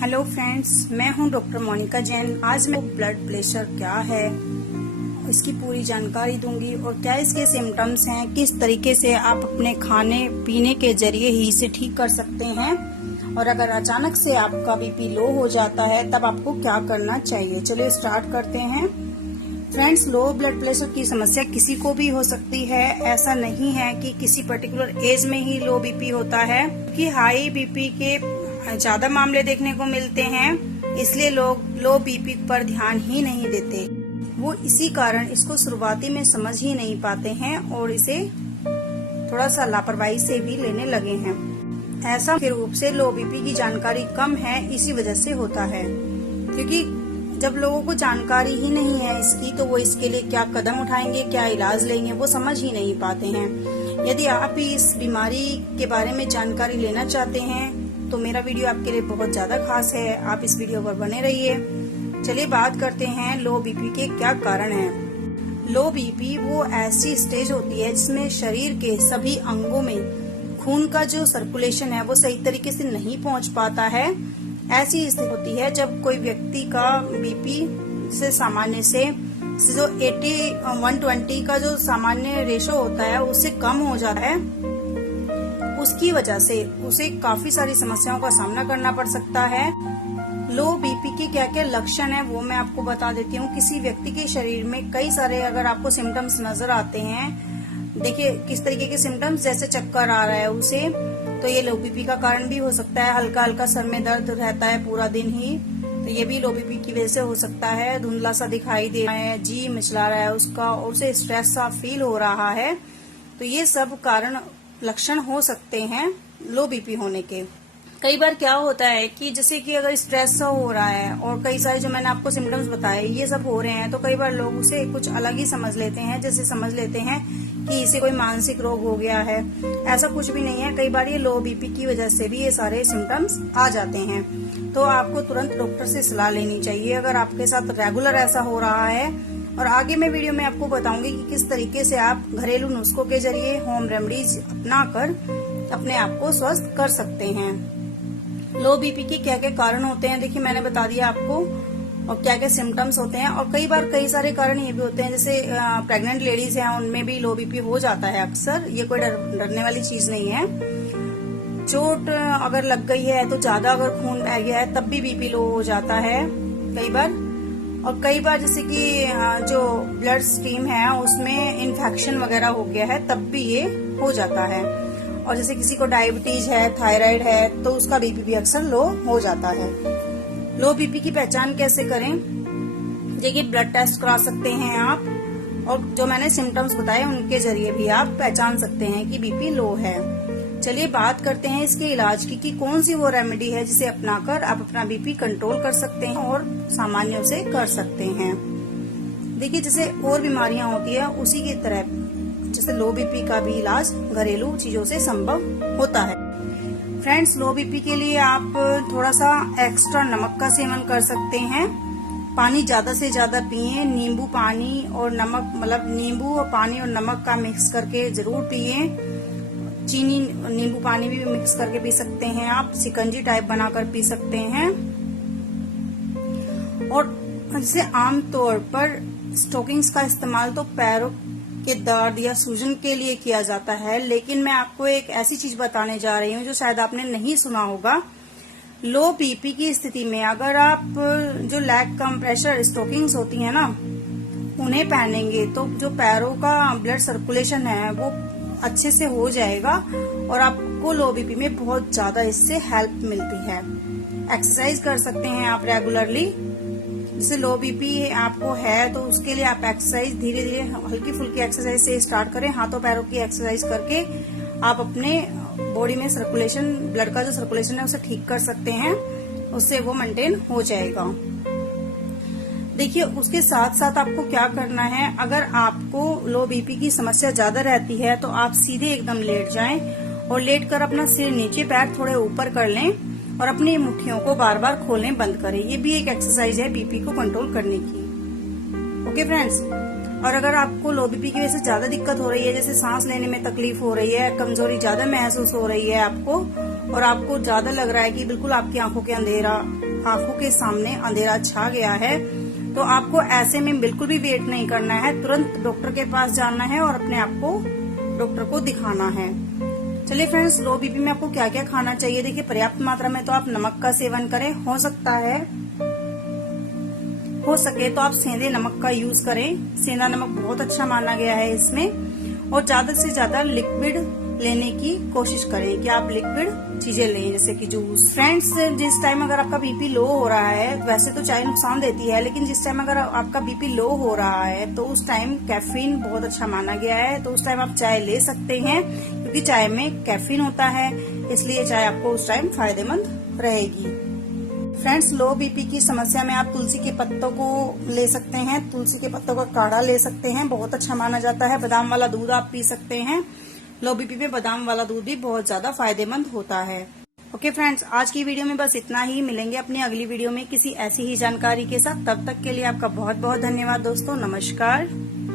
Hello friends, मैं हूं doctor Monika Jain. आज मैं ब्लड प्रेशर क्या है इसकी पूरी जानकारी दूंगी और क्या इसके सिम्टम्स हैं, किस तरीके से आप अपने खाने पीने के जरिए ही इसे ठीक कर सकते हैं और अगर अचानक से आपका बीपी लो हो जाता है तब आपको क्या करना चाहिए। चलिए स्टार्ट करते हैं। फ्रेंड्स, लो ब्लड प्रेशर की समस्या किसी को भी हो सकती है। ऐसा नहीं है कि किसी पर्टिकुलर एज में ही लो बीपी होता है, क्योंकि हाई बीपी के ज्यादा मामले देखने को मिलते हैं, इसलिए लोग लो बीपी पर ध्यान ही नहीं देते। वो इसी कारण इसको शुरुआती में समझ ही नहीं पाते हैं और इसे थोड़ा सा लापरवाही से भी लेने लगे हैं। ऐसा मुख्य रूप से लो बीपी की जानकारी कम है इसी वजह से होता है, क्योंकि जब लोगों को जानकारी ही नहीं है इसकी तो वो इसके लिए क्या कदम उठाएंगे, क्या इलाज लेंगे, वो समझ ही नहीं पाते हैं। यदि आप भी इस बीमारी के बारे में जानकारी लेना चाहते हैं तो मेरा वीडियो आपके लिए बहुत ज्यादा खास है, आप इस वीडियो पर बने रहिए। चलिए बात करते हैं लो बीपी के क्या कारण हैं। लो बीपी वो ऐसी स्टेज होती है जिसमें शरीर के सभी अंगों में खून का जो सर्कुलेशन है वो सही तरीके से नहीं पहुंच पाता है। ऐसी स्थिति होती है जब कोई व्यक्ति का बीपी से सामान्य से जो 80-120 का जो सामान्य रेशो होता है उससे कम हो जाता है। उसकी वजह से उसे काफी सारी समस्याओं का सामना करना पड़ सकता है। लो बीपी के क्या क्या लक्षण है वो मैं आपको बता देती हूँ। किसी व्यक्ति के शरीर में कई सारे अगर आपको सिम्टम्स नजर आते हैं, देखिए किस तरीके के सिम्टम्स, जैसे चक्कर आ रहा है उसे, तो ये लो बीपी का कारण भी हो सकता है। हल्का हल्का सर में दर्द रहता है पूरा दिन ही, तो ये भी लो बीपी की वजह से हो सकता है। धुंधला सा दिखाई दे रहा है, जी मिचला रहा है उसका और उसे स्ट्रेस सा फील हो रहा है, तो ये सब कारण लक्षण हो सकते हैं लो बीपी होने के। कई बार क्या होता है कि जैसे कि अगर स्ट्रेस सा हो रहा है और कई सारे जो मैंने आपको सिम्टम्स बताए ये सब हो रहे हैं, तो कई बार लोग उसे कुछ अलग ही समझ लेते हैं। जैसे समझ लेते हैं कि इसे कोई मानसिक रोग हो गया है। ऐसा कुछ भी नहीं है। कई बार ये लो बीपी की वजह से भी ये सारे सिम्टम्स आ जाते हैं, तो आपको तुरंत डॉक्टर से सलाह लेनी चाहिए अगर आपके साथ रेगुलर ऐसा हो रहा है। और आगे मैं वीडियो में आपको बताऊंगी कि किस तरीके से आप घरेलू नुस्खों के जरिए होम रेमेडीज अपनाकर अपने आप को स्वस्थ कर सकते हैं। लो बीपी के क्या क्या कारण होते हैं, देखिए मैंने बता दिया आपको, और क्या क्या सिम्टम्स होते हैं। और कई बार कई सारे कारण ये भी होते हैं, जैसे प्रेग्नेंट लेडीज हैं उनमें भी लो बीपी हो जाता है अक्सर। ये कोई डरने वाली चीज नहीं है। चोट अगर लग गई है तो ज्यादा अगर खून बह गया है तब भी बीपी लो हो जाता है कई बार। और कई बार जैसे कि जो ब्लड स्ट्रीम है उसमें इन्फेक्शन वगैरह हो गया है तब भी ये हो जाता है। और जैसे किसी को डायबिटीज है, थायराइड है, तो उसका बीपी भी अक्सर लो हो जाता है। लो बीपी की पहचान कैसे करें? देखिए ब्लड टेस्ट करा सकते हैं आप, और जो मैंने सिम्टम्स बताए उनके जरिए भी आप पहचान सकते हैं कि बीपी लो है। चलिए बात करते हैं इसके इलाज की कि कौन सी वो रेमेडी है जिसे अपनाकर आप अपना बीपी कंट्रोल कर सकते हैं और सामान्य से कर सकते हैं। देखिए जैसे और बीमारियां होती है उसी की तरह जैसे लो बीपी का भी इलाज घरेलू चीजों से संभव होता है। फ्रेंड्स, लो बीपी के लिए आप थोड़ा सा एक्स्ट्रा नमक का सेवन कर सकते हैं। पानी ज्यादा से ज्यादा पिए। नींबू पानी और नमक, मतलब नींबू और पानी और नमक का मिक्स करके जरूर पिए। चीनी नींबू पानी भी मिक्स करके पी सकते हैं आप। शिकंजी टाइप बनाकर पी सकते हैं। और जैसे आमतौर पर स्टॉकिंग्स का इस्तेमाल तो पैरों के दर्द या सूजन के लिए किया जाता है, लेकिन मैं आपको एक ऐसी चीज बताने जा रही हूँ जो शायद आपने नहीं सुना होगा। लो बीपी की स्थिति में अगर आप जो लेग कंप्रेशर स्टॉकिंग्स होती है ना उन्हें पहनेंगे तो जो पैरों का ब्लड सर्कुलेशन है वो अच्छे से हो जाएगा और आपको लो बीपी में बहुत ज्यादा इससे हेल्प मिलती है। एक्सरसाइज कर सकते हैं आप रेगुलरली। जैसे लो बीपी आपको है तो उसके लिए आप एक्सरसाइज धीरे धीरे हल्की फुल्की एक्सरसाइज से स्टार्ट करें। हाथों पैरों की एक्सरसाइज करके आप अपने बॉडी में सर्कुलेशन, ब्लड का जो सर्कुलेशन है उसे ठीक कर सकते हैं, उससे वो मेंटेन हो जाएगा। देखिए उसके साथ साथ आपको क्या करना है, अगर आपको लो बीपी की समस्या ज्यादा रहती है तो आप सीधे एकदम लेट जाएं और लेटकर अपना सिर नीचे, पैर थोड़े ऊपर कर लें और अपनी मुट्ठियों को बार बार खोलने बंद करें। ये भी एक एक्सरसाइज है बीपी को कंट्रोल करने की। ओके फ्रेंड्स, और अगर आपको लो बीपी की वजह से ज्यादा दिक्कत हो रही है, जैसे सांस लेने में तकलीफ हो रही है, कमजोरी ज्यादा महसूस हो रही है आपको, और आपको ज्यादा लग रहा है कि बिल्कुल आपकी आंखों के अंधेरा आंखों के सामने अंधेरा छा गया है, तो आपको ऐसे में बिल्कुल भी वेट नहीं करना है, तुरंत डॉक्टर के पास जाना है और अपने आप को डॉक्टर को दिखाना है। चलिए फ्रेंड्स, लो बीपी में आपको क्या क्या खाना चाहिए। देखिए, पर्याप्त मात्रा में तो आप नमक का सेवन करें, हो सके तो आप सेंधे नमक का यूज करें। सेंधा नमक बहुत अच्छा माना गया है इसमें। और ज्यादा से ज्यादा लिक्विड लेने की कोशिश करें कि आप लिक्विड चीजें लें, जैसे कि जूस। फ्रेंड्स, जिस टाइम अगर आपका बीपी लो हो रहा है, वैसे तो चाय नुकसान देती है, लेकिन जिस टाइम अगर आपका बीपी लो हो रहा है तो उस टाइम कैफीन बहुत अच्छा माना गया है, तो उस टाइम आप चाय ले सकते हैं, क्योंकि चाय में कैफीन होता है, इसलिए चाय आपको उस टाइम फायदेमंद रहेगी। फ्रेंड्स, लो बीपी की समस्या में आप तुलसी के पत्तों को ले सकते हैं, तुलसी के पत्तों का काढ़ा ले सकते हैं, बहुत अच्छा माना जाता है। बादाम वाला दूध आप पी सकते हैं, लो बीपी में बादाम वाला दूध भी बहुत ज्यादा फायदेमंद होता है। ओके फ्रेंड्स, आज की वीडियो में बस इतना ही। मिलेंगे अपनी अगली वीडियो में किसी ऐसी ही जानकारी के साथ। तब तक के लिए आपका बहुत बहुत धन्यवाद दोस्तों। नमस्कार।